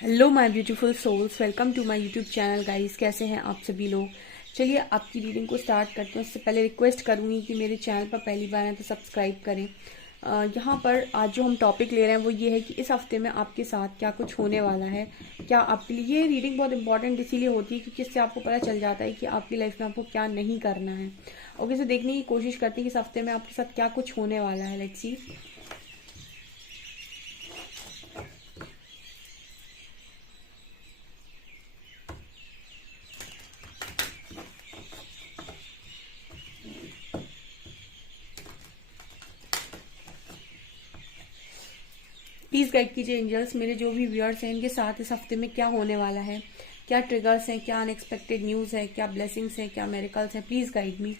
Hello my beautiful souls, welcome to my YouTube channel guys. कैसे हैं आप सभी लोग। चलिए आपकी रीडिंग को स्टार्ट करते हैं। उससे पहले रिक्वेस्ट करूंगी कि मेरे चैनल पर पहली बार हैं तो सब्सक्राइब करें। यहाँ पर आज जो हम टॉपिक ले रहे हैं वो ये है कि इस हफ्ते में आपके साथ क्या कुछ होने वाला है। क्या आपके लिए ये रीडिंग बहुत इंपॉर्टेंट इसीलिए होती है क्योंकि इससे आपको पता चल जाता है कि आपकी लाइफ में आपको क्या नहीं करना है। और इसे देखने की कोशिश करते हैं कि इस हफ्ते में आपके साथ क्या कुछ होने वाला है। Let's see. प्लीज गाइड कीजिए एंजल्स, मेरे जो भी व्यूअर्स हैं इनके साथ इस हफ्ते में क्या होने वाला है। क्या ट्रिगर्स हैं, क्या अनएक्सपेक्टेड न्यूज है, क्या ब्लेसिंग्स हैं, क्या मेरिकल्स हैं। Please guide me.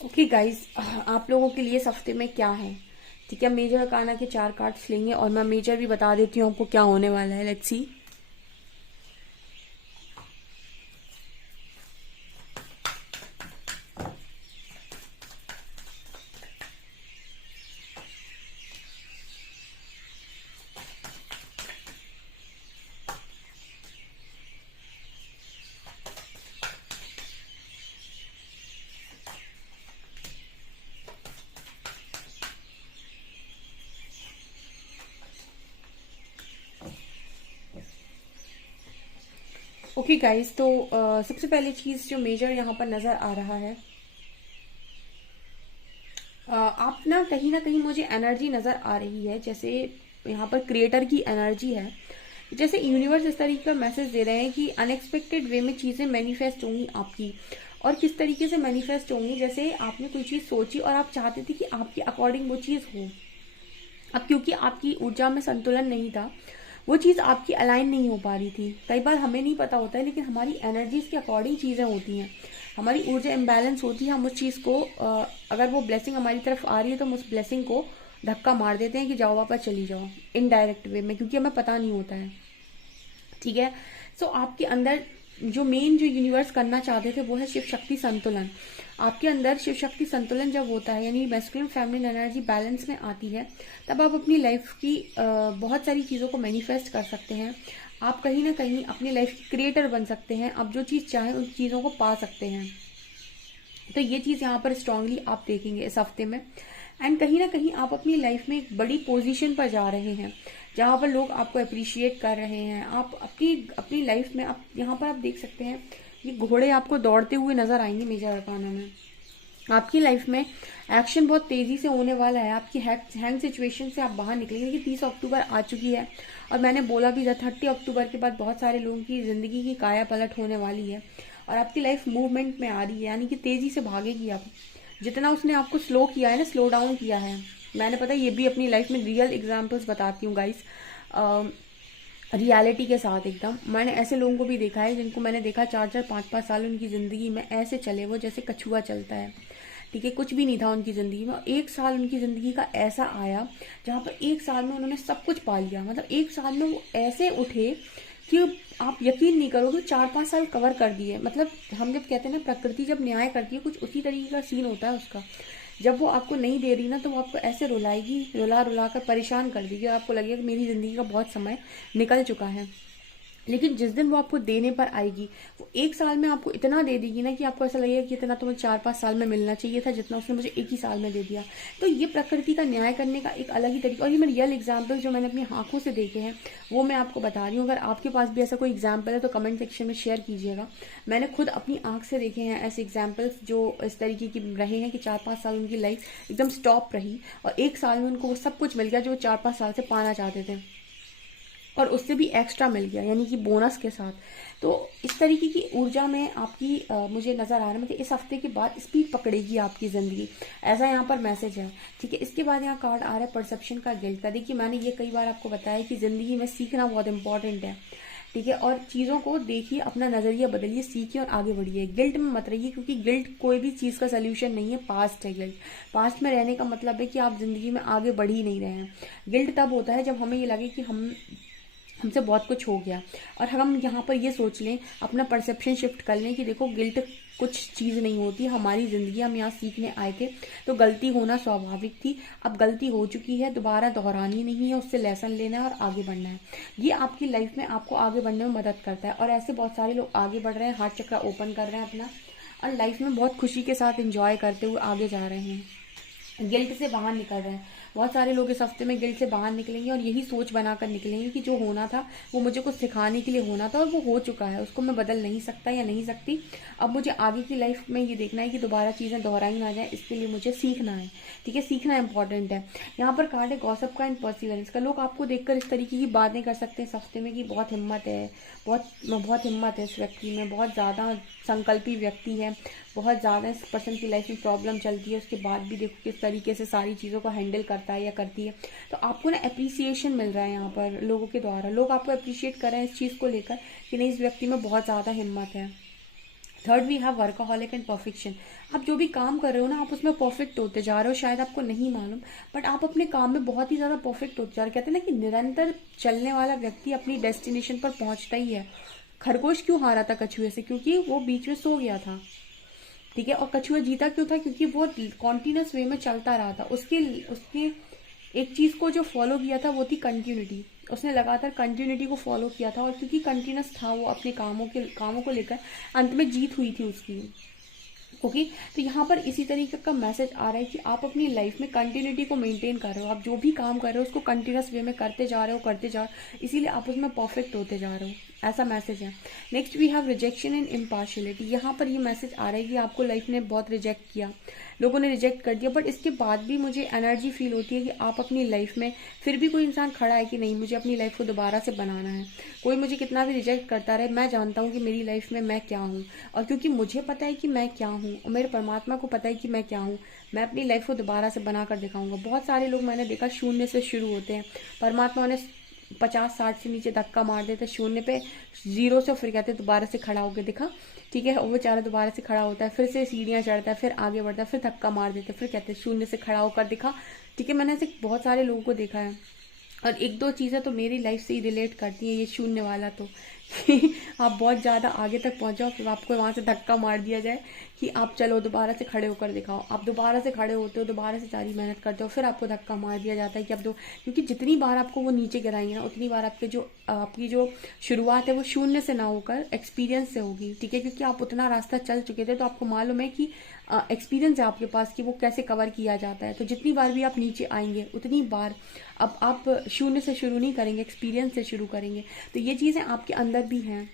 Okay guys, आप लोगों के लिए इस हफ्ते में क्या है। ठीक है, मेजर अरकाना के 4 कार्ड्स लेंगे और मैं मेजर भी बता देती हूँ आपको क्या होने वाला है। Let's see. ओके गाइस, तो सबसे पहली चीज जो मेजर यहाँ पर नजर आ रहा है, आप ना कहीं मुझे एनर्जी नजर आ रही है, जैसे यहाँ पर क्रिएटर की एनर्जी है। जैसे यूनिवर्स इस तरीके का मैसेज दे रहे हैं कि अनएक्सपेक्टेड वे में चीजें मैनिफेस्ट होंगी आपकी। और किस तरीके से मैनिफेस्ट होंगी, जैसे आपने कोई चीज सोची और आप चाहते थे कि आपके अकॉर्डिंग वो चीज हो। अब क्योंकि आपकी ऊर्जा में संतुलन नहीं था, वो चीज आपकी अलाइन नहीं हो पा रही थी। कई बार हमें नहीं पता होता है, लेकिन हमारी एनर्जीज के अकॉर्डिंग चीजें होती हैं। हमारी ऊर्जा इम्बैलेंस होती है, हम उस चीज को अगर वो ब्लेसिंग हमारी तरफ आ रही है तो हम उस ब्लेसिंग को धक्का मार देते हैं कि जाओ वापस चली जाओ, इनडायरेक्ट वे में, क्योंकि हमें पता नहीं होता है। ठीक है। सो आपके अंदर जो मेन जो यूनिवर्स करना चाहते थे वो है शिव शक्ति संतुलन। आपके अंदर शिव शक्ति संतुलन जब होता है, यानी मैस्कुलिन फेमिनिन एनर्जी बैलेंस में आती है, तब आप अपनी लाइफ की बहुत सारी चीजों को मैनिफेस्ट कर सकते हैं। आप कहीं ना कहीं अपनी लाइफ की क्रिएटर बन सकते हैं। आप जो चीज चाहें उन चीजों को पा सकते हैं। तो ये चीज यहाँ पर स्ट्रांगली आप देखेंगे इस हफ्ते में। एंड कहीं ना कहीं आप अपनी लाइफ में एक बड़ी पोजीशन पर जा रहे हैं, जहां पर लोग आपको अप्रिशिएट कर रहे हैं। आप अपनी अपनी लाइफ में, आप यहाँ पर आप देख सकते हैं ये घोड़े आपको दौड़ते हुए नजर आएंगे मेजर अरकाना में। आपकी लाइफ में एक्शन बहुत तेजी से होने वाला है। आपकी हैंग सिचुएशन से आप बाहर निकलेंगे कि 30 अक्टूबर आ चुकी है, और मैंने बोला भी था 30 अक्टूबर के बाद बहुत सारे लोगों की जिंदगी की काया पलट होने वाली है और आपकी लाइफ मूवमेंट में आ रही है, यानी कि तेजी से भागेगी। आप जितना उसने आपको स्लो किया है ना, स्लो डाउन किया है। मैंने पता ये भी अपनी लाइफ में रियल एग्जाम्पल्स बताती हूँ गाइस, रियलिटी के साथ एकदम। मैंने ऐसे लोगों को भी देखा है जिनको मैंने देखा 4-4 5-5 साल उनकी जिंदगी में ऐसे चले वो जैसे कछुआ चलता है। ठीक है, कुछ भी नहीं था उनकी जिंदगी में। 1 साल उनकी जिंदगी का ऐसा आया जहां पर 1 साल में उन्होंने सब कुछ पा लिया। मतलब 1 साल में वो ऐसे उठे कि आप यकीन नहीं करोगे, 4-5 साल कवर कर दिए। मतलब हम जब कहते हैं ना प्रकृति जब न्याय करती है, कुछ उसी तरीके का सीन होता है उसका। जब वो आपको नहीं दे रही ना, तो वो आपको ऐसे रुलाएगी, रुला रुला कर परेशान कर देगी और आपको लगेगा कि मेरी जिंदगी का बहुत समय निकल चुका है। लेकिन जिस दिन वो आपको देने पर आएगी, वो 1 साल में आपको इतना दे देगी ना कि आपको ऐसा लगेगा कि इतना तो मुझे 4-5 साल में मिलना चाहिए था, जितना उसने मुझे 1 ही साल में दे दिया। तो ये प्रकृति का न्याय करने का एक अलग ही तरीका, और ये मैं रियल एग्जाम्पल जो मैंने अपनी आंखों से देखे हैं वो मैं आपको बता रही हूँ। अगर आपके पास भी ऐसा कोई एग्जाम्पल है तो कमेंट सेक्शन में शेयर कीजिएगा। मैंने खुद अपनी आंख से देखे हैं ऐसे एग्जाम्पल्स जो इस तरीके की रहे हैं कि 4-5 साल उनकी लाइफ एकदम स्टॉप रही और 1 साल में उनको वो सब कुछ मिल गया जो वो 4-5 साल से पाना चाहते थे, और उससे भी एक्स्ट्रा मिल गया, यानी कि बोनस के साथ। तो इस तरीके की ऊर्जा में आपकी मुझे नज़र आ रहा है, मतलब इस हफ्ते के बाद स्पीड पकड़ेगी आपकी ज़िंदगी, ऐसा यहाँ पर मैसेज है। ठीक है, इसके बाद यहाँ कार्ड आ रहा है परसेप्शन का, गिल्ट का। देखिए मैंने ये कई बार आपको बताया कि ज़िंदगी में सीखना बहुत इंपॉर्टेंट है। ठीक है, और चीज़ों को देखिए, अपना नज़रिया बदलिए, सीखिए और आगे बढ़िए। गिल्ट में मत रहिए, क्योंकि गिल्ट कोई भी चीज़ का सोल्यूशन नहीं है, पास्ट है गिल्ट। पास्ट में रहने का मतलब है कि आप ज़िंदगी में आगे बढ़ ही नहीं रहे हैं। गिल्ट तब होता है जब हमें ये लगे कि हमसे बहुत कुछ हो गया, और हम यहाँ पर ये सोच लें, अपना परसेप्शन शिफ्ट कर लें कि देखो गिल्ट कुछ चीज़ नहीं होती, हमारी ज़िंदगी, हम यहाँ सीखने आए थे, तो गलती होना स्वाभाविक थी। अब गलती हो चुकी है, दोबारा दोहरानी नहीं है, उससे लेसन लेना है और आगे बढ़ना है। ये आपकी लाइफ में आपको आगे बढ़ने में मदद करता है, और ऐसे बहुत सारे लोग आगे बढ़ रहे हैं, हार्ट चक्र ओपन कर रहे हैं अपना, और लाइफ में बहुत खुशी के साथ इंजॉय करते हुए आगे जा रहे हैं, गिल्ट से बाहर निकल रहे हैं। बहुत सारे लोग इस हफ्ते में गिल्ट से बाहर निकलेंगे और यही सोच बनाकर निकलेंगे कि जो होना था वो मुझे कुछ सिखाने के लिए होना था, और वो हो चुका है, उसको मैं बदल नहीं सकता या नहीं सकती। अब मुझे आगे की लाइफ में ये देखना है कि दोबारा चीज़ें दोहराई ना जाए, इसके लिए मुझे सीखना है। ठीक है, सीखना इंपॉर्टेंट है। यहाँ पर कार्ड है गॉसिप का एंड पर्सिवरेंस का। लोग आपको देखकर इस तरीके की बातें कर सकते हैं इस हफ्ते में कि बहुत हिम्मत है, बहुत हिम्मत है इस व्यक्ति में, बहुत ज़्यादा संकल्पी व्यक्ति है, बहुत ज़्यादा इस पर्सन की लाइफ में प्रॉब्लम चलती है, उसके बाद भी देखो किस तरीके से सारी चीज़ों को हैंडल करता है या करती है। तो आपको ना अप्रिसिएशन मिल रहा है यहाँ पर लोगों के द्वारा, लोग आपको अप्रिशिएट कर रहे हैं इस चीज़ को लेकर कि नहीं, इस व्यक्ति में बहुत ज़्यादा हिम्मत है। Third we have workaholic and perfection. आप जो भी काम कर रहे हो ना, आप उसमें परफेक्ट होते जा रहे हो, शायद आपको नहीं मालूम, बट आप अपने काम में बहुत ही ज़्यादा परफेक्ट होते जा रहे हो। कहते हैं ना कि निरंतर चलने वाला व्यक्ति अपनी डेस्टिनेशन पर पहुंचता ही है। खरगोश क्यों हारा था कछुए से? क्योंकि वो बीच में सो गया था। ठीक है, और कछुआ जीता क्यों था? क्योंकि वो कॉन्टिन्यूस वे में चलता रहा था। उसके उसने एक चीज को जो फॉलो किया था वो थी कंटिन्यूटी। उसने लगातार कंटिन्यूटी को फॉलो किया था, और क्योंकि कंटिन्यूस था वो अपने कामों को लेकर, अंत में जीत हुई थी उसकी। ओके, तो यहाँ पर इसी तरीके का मैसेज आ रहा है कि आप अपनी लाइफ में कंटिन्यूटी को मेंटेन कर रहे हो, आप जो भी काम कर रहे हो उसको कंटिन्यूस वे में करते जा रहे हो, इसीलिए आप उसमें परफेक्ट होते जा रहे हो, ऐसा मैसेज है। Next we have rejection and impartiality. यहाँ पर ये मैसेज आ रहा है कि आपको लाइफ ने बहुत रिजेक्ट किया, लोगों ने रिजेक्ट कर दिया, बट इसके बाद भी मुझे एनर्जी फील होती है कि आप अपनी लाइफ में फिर भी कोई इंसान खड़ा है कि नहीं, मुझे अपनी लाइफ को दोबारा से बनाना है। कोई मुझे कितना भी रिजेक्ट करता रहे, मैं जानता हूँ कि मेरी लाइफ में मैं क्या हूँ, और क्योंकि मुझे पता है कि मैं क्या हूँ और मेरे परमात्मा को पता है कि मैं क्या हूँ, मैं अपनी लाइफ को दोबारा से बनाकर दिखाऊंगा। बहुत सारे लोग मैंने देखा शून्य से शुरू होते हैं, परमात्मा ने 50-60 से नीचे धक्का मार देते शून्य पे, जीरो से, फिर कहते दोबारा से खड़ा होकर दिखा। ठीक है, वो बेचारा दोबारा से खड़ा होता है, फिर से सीढ़ियाँ चढ़ता है, फिर आगे बढ़ता है, फिर धक्का मार देते, फिर कहते शून्य से खड़ा होकर दिखा। ठीक है, मैंने ऐसे बहुत सारे लोगों को देखा है, और एक दो चीज़ें तो मेरी लाइफ से ही रिलेट करती हैं ये शून्य वाला तो कि आप बहुत ज़्यादा आगे तक पहुंचो, फिर आपको वहाँ से धक्का मार दिया जाए कि आप चलो दोबारा से खड़े होकर दिखाओ। आप दोबारा से खड़े होते हो, दोबारा से सारी मेहनत करते हो, फिर आपको धक्का मार दिया जाता है कि अब दो, क्योंकि जितनी बार आपको वो नीचे गिराएंगे ना, उतनी बार आपकी जो शुरुआत है वो शून्य से ना होकर एक्सपीरियंस से होगी। ठीक है, क्योंकि आप उतना रास्ता चल चुके थे, तो आपको मालूम है कि एक्सपीरियंस है आपके पास कि वो कैसे कवर किया जाता है। तो जितनी बार भी आप नीचे आएंगे उतनी बार अब आप शून्य से शुरू नहीं करेंगे, एक्सपीरियंस से शुरू करेंगे। तो ये चीज़ें आपके अंदर भी हैं।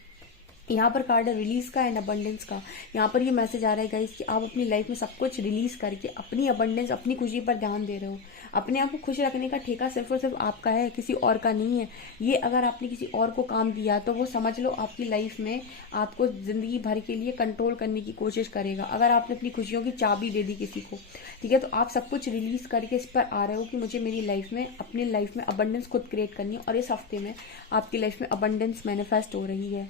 यहाँ पर कार्ड है रिलीज का एंड अबंडेंस का। यहाँ पर ये मैसेज आ रहा है गाइस कि आप अपनी लाइफ में सब कुछ रिलीज करके अपनी अबंडेंस, अपनी खुशी पर ध्यान दे रहे हो। अपने आप को खुश रखने का ठेका सिर्फ और सिर्फ आपका है, किसी और का नहीं है। ये अगर आपने किसी और को काम दिया तो वो समझ लो आपकी लाइफ में आपको जिंदगी भर के लिए कंट्रोल करने की कोशिश करेगा। अगर आपने अपनी खुशियों की चाबी दे दी किसी को, ठीक है, तो आप सब कुछ रिलीज करके इस पर आ रहे हो कि मुझे मेरी लाइफ में, अपनी लाइफ में अबंडेंस खुद क्रिएट करनी है। और इस हफ्ते में आपकी लाइफ में अबंडेंस मैनिफेस्ट हो रही है।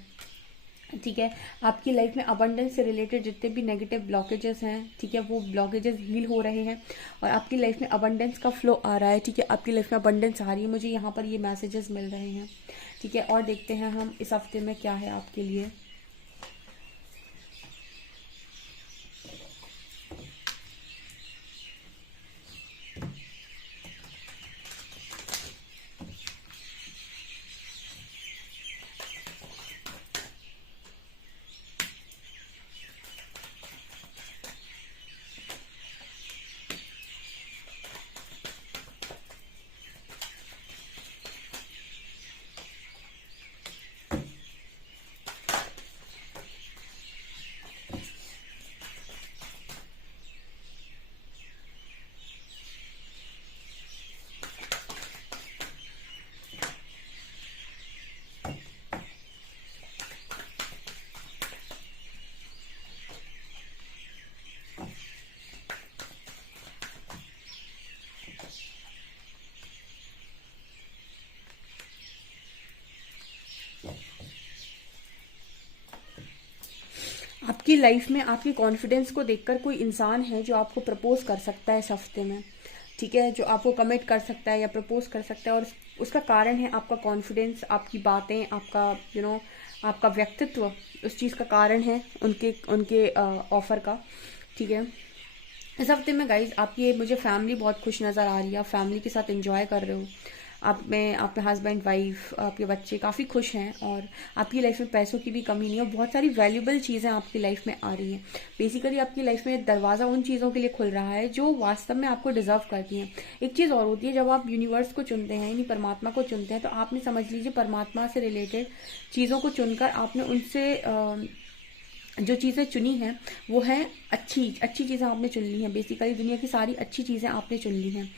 ठीक है, आपकी लाइफ में अबंडेंस से रिलेटेड जितने भी नेगेटिव ब्लॉकेजेस हैं, ठीक है, वो ब्लॉकेजेस हील हो रहे हैं और आपकी लाइफ में अबंडेंस का फ्लो आ रहा है। ठीक है, आपकी लाइफ में अबंडेंस आ रही है, मुझे यहाँ पर ये मैसेजेस मिल रहे हैं। ठीक है, और देखते हैं हम इस हफ्ते में क्या है आपके लिए। आपकी लाइफ में आपकी कॉन्फिडेंस को देखकर कोई इंसान है जो आपको प्रपोज कर सकता है इस हफ्ते में, ठीक है, जो आपको कमिट कर सकता है या प्रपोज कर सकता है, और उसका कारण है आपका कॉन्फिडेंस, आपकी बातें, आपका आपका व्यक्तित्व, उस चीज़ का कारण है उनके उनके ऑफर का, ठीक है। इस हफ्ते में गाइज आपकी मुझे फैमिली बहुत खुश नज़र आ रही है, आप फैमिली के साथ एंजॉय कर रहे हो, आप में आपके हस्बैंड वाइफ आपके बच्चे काफ़ी खुश हैं, और आपकी लाइफ में पैसों की भी कमी नहीं है, और बहुत सारी वैल्यूबल चीज़ें आपकी लाइफ में आ रही हैं। बेसिकली आपकी लाइफ में दरवाज़ा उन चीज़ों के लिए खुल रहा है जो वास्तव में आपको डिजर्व करती हैं। एक चीज़ और होती है, जब आप यूनिवर्स को चुनते हैं यानी परमात्मा को चुनते हैं, तो आपने समझ लीजिए परमात्मा से रिलेटेड चीज़ों को चुनकर आपने उनसे जो चीज़ें चुनी हैं वो है अच्छी अच्छी चीज़ें आपने चुन ली हैं। बेसिकली दुनिया की सारी अच्छी चीज़ें आपने चुन ली हैं।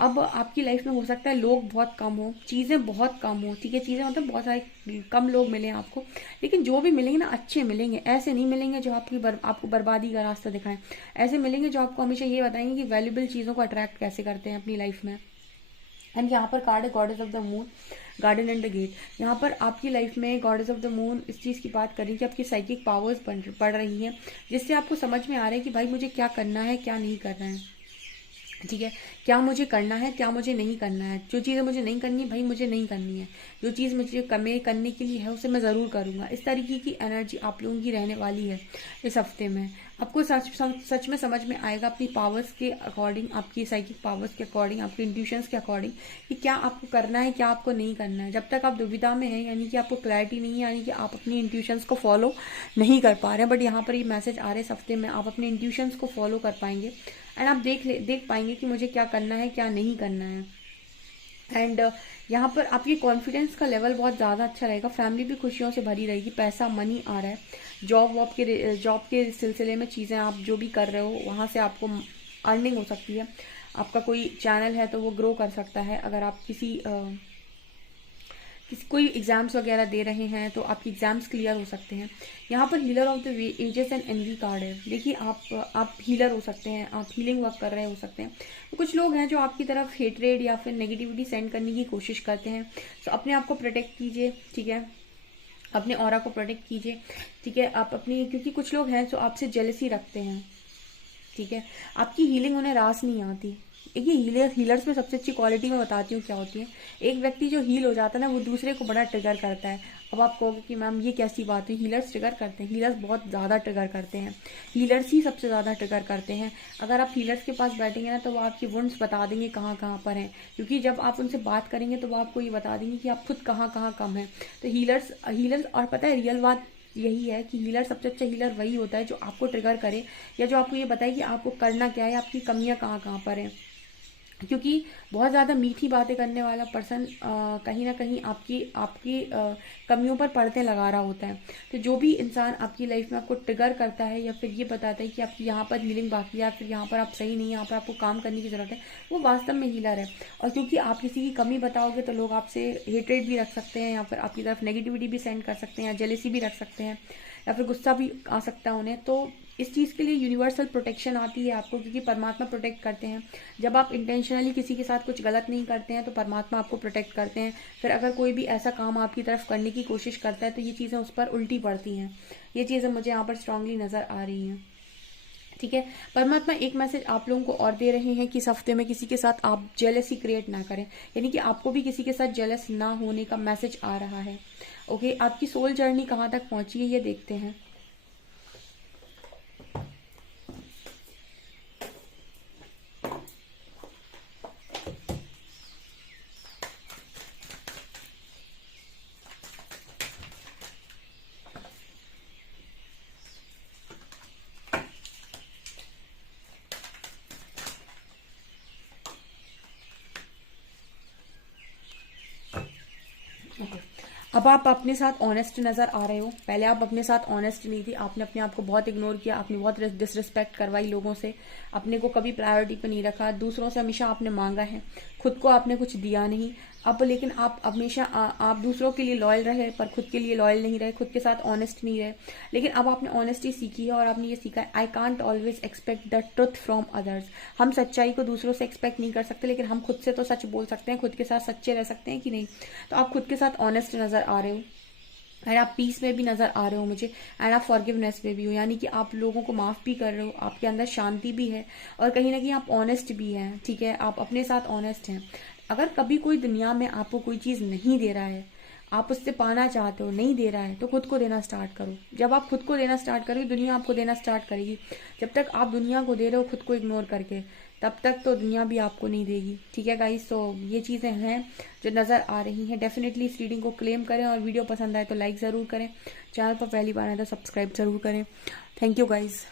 अब आपकी लाइफ में हो सकता है लोग बहुत कम हो, चीज़ें बहुत कम हो, ठीक है, चीज़ें मतलब बहुत सारे कम लोग मिले आपको, लेकिन जो भी मिलेंगे ना अच्छे मिलेंगे, ऐसे नहीं मिलेंगे जो आपको बर्बादी का रास्ता दिखाएं। ऐसे मिलेंगे जो आपको हमेशा ये बताएंगे कि वैल्यूबल चीज़ों को अट्रैक्ट कैसे करते हैं अपनी लाइफ में। एंड यहाँ पर कार्ड है goddess of the moon, garden and the gate. यहाँ पर आपकी लाइफ में गॉडेस ऑफ द मून इस चीज़ की बात करें कि आपकी साइकिक पावर्स बढ़ रही हैं, जिससे आपको समझ में आ रहा है कि भाई मुझे क्या करना है क्या नहीं करना है, ठीक है, क्या मुझे करना है क्या मुझे नहीं करना है। जो चीज़ें मुझे नहीं करनी भाई मुझे नहीं करनी है, जो चीज़ मुझे करने के लिए है उसे मैं ज़रूर करूँगा। इस तरीके की एनर्जी आप लोगों की रहने वाली है इस हफ्ते में। आपको सच में समझ में आएगा अपनी पावर्स के अकॉर्डिंग, आपकी साइकिक पावर्स के अकॉर्डिंग, आपके इंट्यूशंस के अकॉर्डिंग कि क्या आपको करना है क्या आपको नहीं करना है। जब तक आप दुविधा में हैं यानी कि आपको क्लैरिटी नहीं है, यानी कि आप अपनी इंट्यूशंस को फॉलो नहीं कर पा रहे हैं, बट यहाँ पर ये मैसेज आ रहे इस हफ्ते में आप अपने इंट्यूशंस को फॉलो कर पाएंगे एंड आप देख पाएंगे कि मुझे क्या करना है क्या नहीं करना है। एंड यहाँ पर आपकी कॉन्फिडेंस का लेवल बहुत ज़्यादा अच्छा रहेगा, फैमिली भी खुशियों से भरी रहेगी, पैसा मनी आ रहा है, जॉब के सिलसिले में चीज़ें आप जो भी कर रहे हो वहाँ से आपको अर्निंग हो सकती है। आपका कोई चैनल है तो वो ग्रो कर सकता है। अगर आप कोई एग्जाम्स वगैरह दे रहे हैं तो आपकी एग्जाम्स क्लियर हो सकते हैं। यहाँ पर healer of the ages and envy card है। देखिए आप हीलर हो सकते हैं, आप हीलिंग वर्क कर रहे हो सकते हैं। तो कुछ लोग हैं जो आपकी तरफ हेटरेड या फिर नेगेटिविटी सेंड करने की कोशिश करते हैं, तो अपने आप को प्रोटेक्ट कीजिए, ठीक है, अपने ऑरा को प्रोटेक्ट कीजिए, ठीक है, आप अपनी, क्योंकि कुछ लोग हैं जो आपसे जेलसी रखते हैं, ठीक है, आपकी हीलिंग उन्हें रास नहीं आती। एक ये हीलर्स में सबसे अच्छी क्वालिटी मैं बताती हूँ क्या होती है। एक व्यक्ति जो हील हो जाता है ना वो दूसरे को बड़ा ट्रिगर करता है। अब आप कहोगे कि मैम ये कैसी बात है, हीलर्स ट्रिगर करते हैं, हीलर्स बहुत ज़्यादा ट्रिगर करते हैं, हीलर्स ही सबसे ज़्यादा ट्रिगर करते हैं। अगर आप हीलर्स के पास बैठेंगे ना तो वो आपकी वुंड्स बता देंगे कहाँ कहाँ पर हैं, क्योंकि जब आप उनसे बात करेंगे तो वो आपको ये बता देंगे कि आप खुद कहाँ कहाँ कम है। तो हीलर्स और पता है रियल बात यही है कि हीलर सबसे अच्छा हीलर वही होता है जो आपको ट्रिगर करे या जो आपको ये बताए कि आपको करना क्या है, आपकी कमियां कहाँ कहाँ पर हैं। क्योंकि बहुत ज़्यादा मीठी बातें करने वाला पर्सन कहीं ना कहीं आपकी कमियों पर पर्दे लगा रहा होता है। तो जो भी इंसान आपकी लाइफ में आपको ट्रिगर करता है या फिर ये बताता है कि आपकी यहाँ पर हीलिंग बाकी है या फिर यहाँ पर आप सही नहीं है, यहाँ पर आपको काम करने की ज़रूरत है, वो वास्तव में हीलर है। और क्योंकि आप किसी की कमी बताओगे तो लोग आपसे हेट्रेड भी रख सकते हैं या फिर आपकी तरफ नेगेटिविटी भी सेंड कर सकते हैं या जेलेसी भी रख सकते हैं या फिर गुस्सा भी आ सकता है उन्हें। तो इस चीज़ के लिए यूनिवर्सल प्रोटेक्शन आती है आपको, क्योंकि परमात्मा प्रोटेक्ट करते हैं। जब आप इंटेंशनली किसी के साथ कुछ गलत नहीं करते हैं तो परमात्मा आपको प्रोटेक्ट करते हैं। फिर अगर कोई भी ऐसा काम आपकी तरफ करने की कोशिश करता है तो ये चीज़ें उस पर उल्टी पड़ती हैं। ये चीज़ें मुझे यहाँ पर स्ट्रांगली नज़र आ रही हैं, ठीक है। परमात्मा एक मैसेज आप लोगों को और दे रहे हैं कि इस हफ्ते में किसी के साथ आप जेलसी क्रिएट ना करें, यानी कि आपको भी किसी के साथ जेलस ना होने का मैसेज आ रहा है। ओके, आपकी सोल जर्नी कहाँ तक पहुंची है ये देखते हैं। अब आप अपने साथ ऑनेस्ट नजर आ रहे हो। पहले आप अपने साथ ऑनेस्ट नहीं थी, आपने अपने आप को बहुत इग्नोर किया, आपने बहुत डिसरिस्पेक्ट करवाई लोगों से, अपने को कभी प्रायोरिटी पे नहीं रखा, दूसरों से हमेशा आपने मांगा है, खुद को आपने कुछ दिया नहीं। अब लेकिन आप हमेशा आप दूसरों के लिए लॉयल रहे पर खुद के लिए लॉयल नहीं रहे, खुद के साथ ऑनेस्ट नहीं रहे। लेकिन अब आपने ऑनेस्टी सीखी है और आपने ये सीखा है I can't always expect the truth from others. हम सच्चाई को दूसरों से एक्सपेक्ट नहीं कर सकते, लेकिन हम खुद से तो सच बोल सकते हैं, खुद के साथ सच्चे रह सकते हैं कि नहीं। तो आप खुद के साथ ऑनेस्ट नजर आ रहे हो। एंड आप पीस में भी नजर आ रहे हो मुझे, एंड आप फॉरगिवनेस में भी हो, यानी कि आप लोगों को माफ भी कर रहे हो, आपके अंदर शांति भी है, और कहीं ना कहीं आप ऑनेस्ट भी हैं, ठीक है, आप अपने साथ ऑनेस्ट हैं। अगर कभी कोई दुनिया में आपको कोई चीज नहीं दे रहा है, आप उससे पाना चाहते हो, नहीं दे रहा है, तो खुद को देना स्टार्ट करो। जब आप खुद को देना स्टार्ट करोगे, दुनिया आपको देना स्टार्ट करेगी। जब तक आप दुनिया को दे रहे हो खुद को इग्नोर करके, तब तक तो दुनिया भी आपको नहीं देगी, ठीक है गाइस। तो ये चीज़ें हैं जो नज़र आ रही हैं। डेफिनेटली इस रीडिंग को क्लेम करें, और वीडियो पसंद आए तो लाइक ज़रूर करें, चैनल पर पहली बार आए तो सब्सक्राइब ज़रूर करें। Thank you guys.